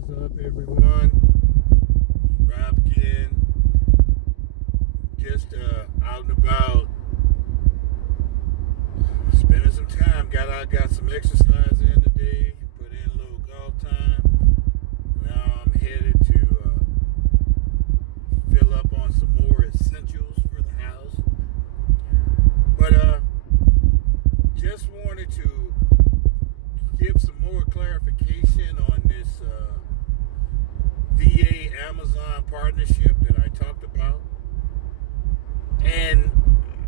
What's up, everyone? Rob again. Just out and about, spending some time. Got some exercise in today. Put in a little golf time. Now I'm headed to fill up on some more essentials for the house. But just wanted to give some more clarification on this VA Amazon partnership that I talked about. And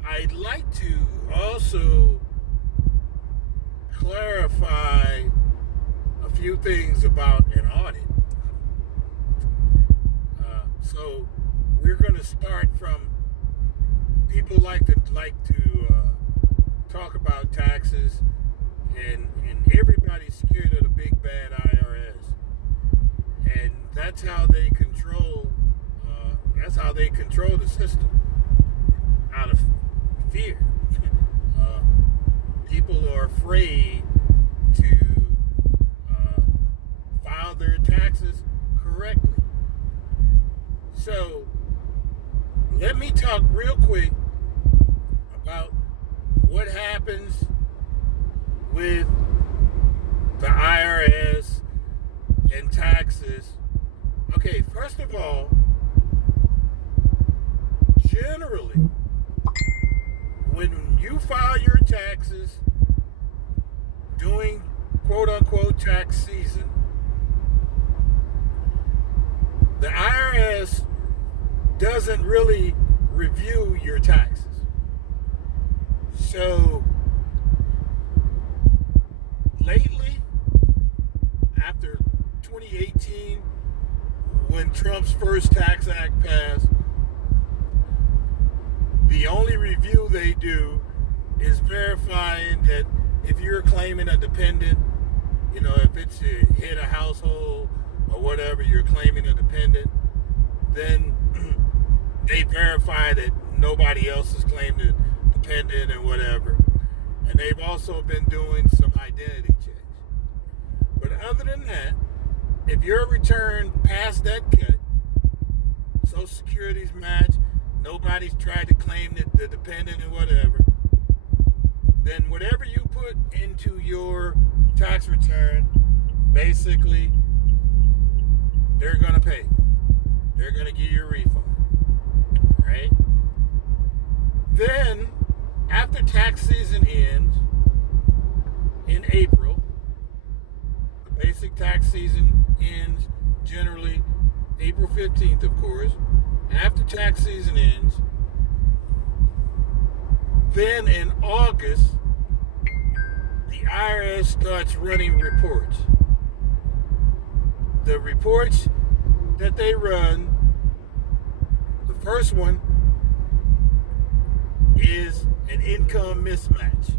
I'd like to also clarify a few things about an audit. So we're going to start from people like to talk about taxes, and everybody's scared of the big bad IRS, and that's how they control. That's how they control the system, out of fear. People are afraid to file their taxes correctly. So let me talk real quick about what happens with the IRS and taxes. Okay, first of all, generally, when you file your taxes during quote unquote tax season, the IRS doesn't really review your taxes. So lately, after 2018, when Trump's first tax act passed, the only review they do is verifying that if you're claiming a dependent, if it's a head of household or whatever, you're claiming a dependent, then they verify that nobody else is claiming a dependent and whatever. And they've also been doing some identity checks. But other than that, if your return past that cut, Social Security's match, nobody's tried to claim the dependent and whatever, then whatever you put into your tax return, basically, they're going to pay. They're going to give you a refund, right? Then, after tax season ends in April, the basic tax season ends generally April 15th, of course. After tax season ends, then in August, the IRS starts running reports. The reports that they run, the first one is an income mismatch.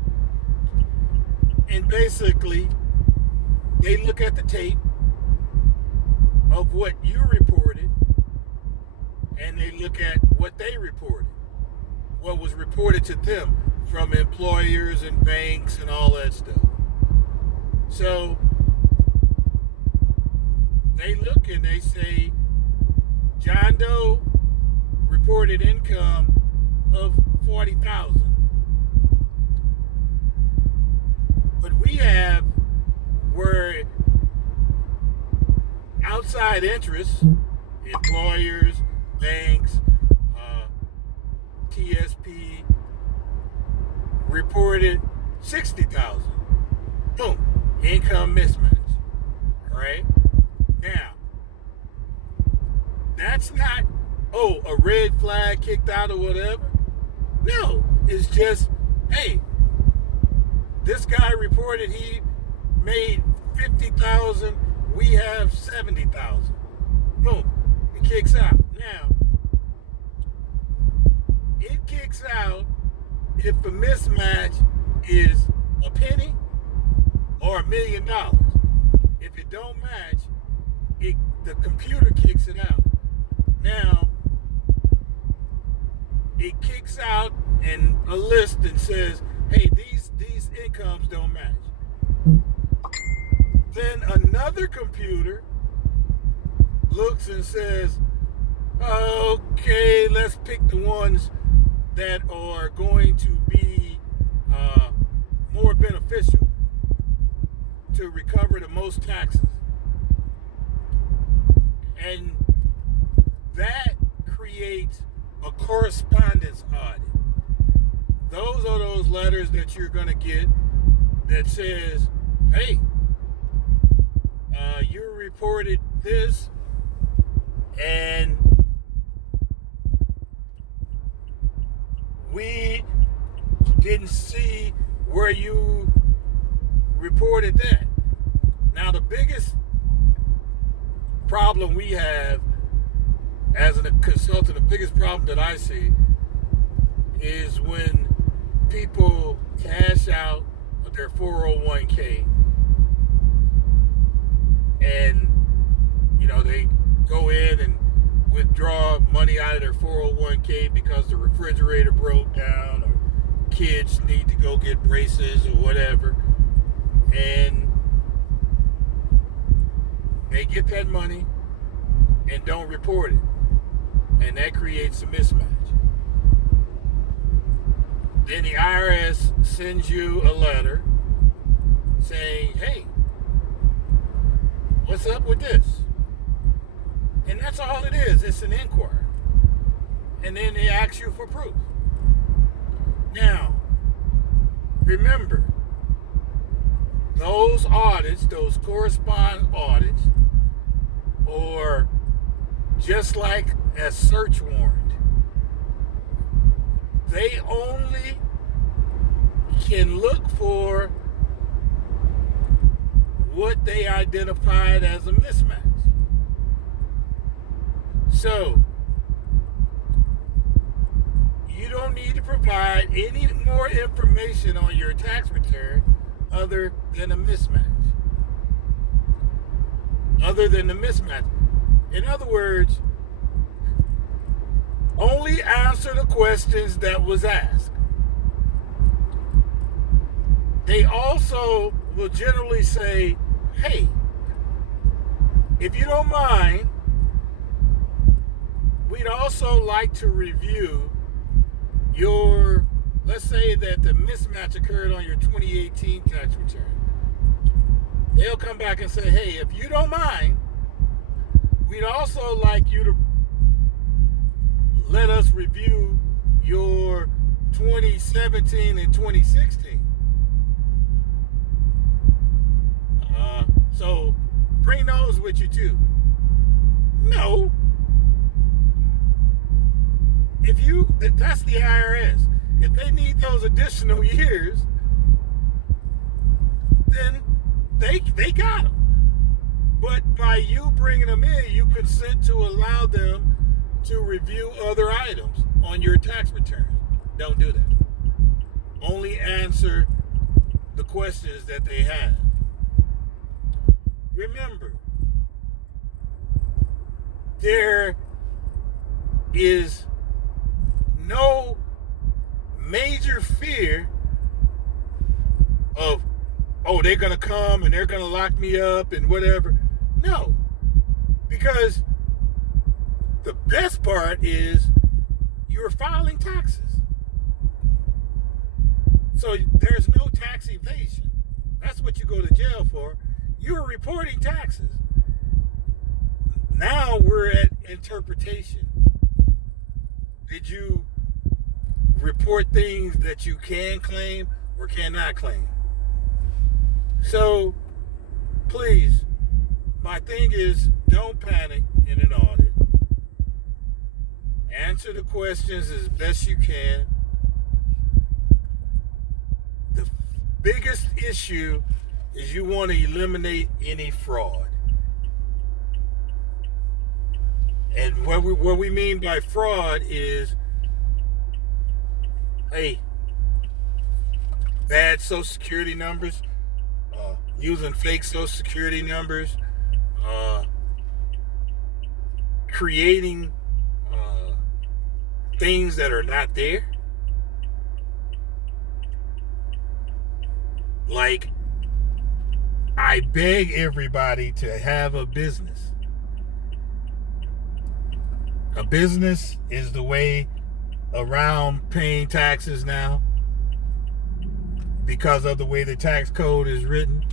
And basically, they look at the tape of what you reported, and they look at what they reported, what was reported to them from employers and banks and all that stuff. So they look and they say, John Doe reported income of $40,000. But we have where outside interests, employers, banks, TSP, reported $60,000. Boom, income mismatch. All right. Now, that's not, a red flag kicked out or whatever. No, it's just, hey, this guy reported he made $50,000. We have $70,000. Boom, it kicks out. Now, it kicks out if the mismatch is a penny or $1 million. If it don't match, the computer kicks it out. Now, it kicks out in a list and says, hey, these incomes don't match. Then another computer looks and says, okay, let's pick the ones that are going to be more beneficial to recover the most taxes. And that creates a correspondence audit. Those are those letters that you're going to get that says, hey, you reported this, and we didn't see where you reported that. Now, the biggest problem we have as a consultant, the biggest problem that I see is when people cash out of their 401k and, they go in and withdraw money out of their 401k because the refrigerator broke down or kids need to go get braces or whatever. And they get that money and don't report it. And that creates a mismatch. Then the IRS sends you a letter saying, hey, what's up with this? And that's all it is. It's an inquiry. And then they ask you for proof. Now, remember, those audits, those corresponding audits, are just like a search warrant. They only can look for what they identified as a mismatch. So, you don't need to provide any more information on your tax return other than a mismatch. In other words, only answer the questions that was asked. They also will generally say, hey, if you don't mind, we'd also like to review your, let's say that the mismatch occurred on your 2018 tax return. They'll come back and say, hey, if you don't mind, we'd also like you to let us review your 2017 and 2016. So bring those with you too. No. That's the IRS. If they need those additional years, then they got them. But by you bringing them in, you consent to allow them to review other items on your tax return. Don't do that. Only answer the questions that they have. Remember, there is no major fear of, oh, they're going to come and they're going to lock me up and whatever. No, because the best part is you're filing taxes. So there's no tax evasion. That's what you go to jail for. You're reporting taxes. Now we're at interpretation. Did you report things that you can claim or cannot claim? So please, my thing is, don't panic in an audit. Answer the questions as best you can. The biggest issue is you want to eliminate any fraud. And what we mean by fraud is, hey, bad Social Security numbers, using fake Social Security numbers, creating things that are not there. Like, I beg everybody to have a business. A business is the way around paying taxes now because of the way the tax code is written.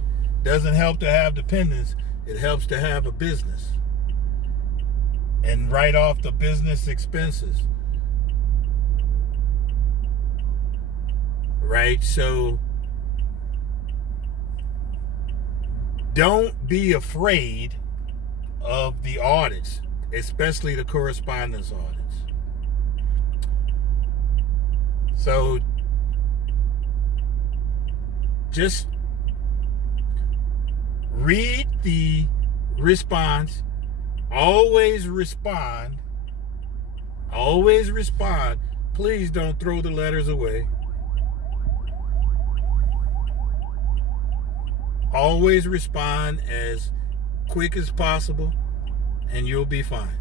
Doesn't help to have dependents. It helps to have a business and write off the business expenses. Right? So don't be afraid of the audits, especially the correspondence audits. So just read the response. Always respond. Always respond. Please don't throw the letters away. Always respond as quick as possible, and you'll be fine.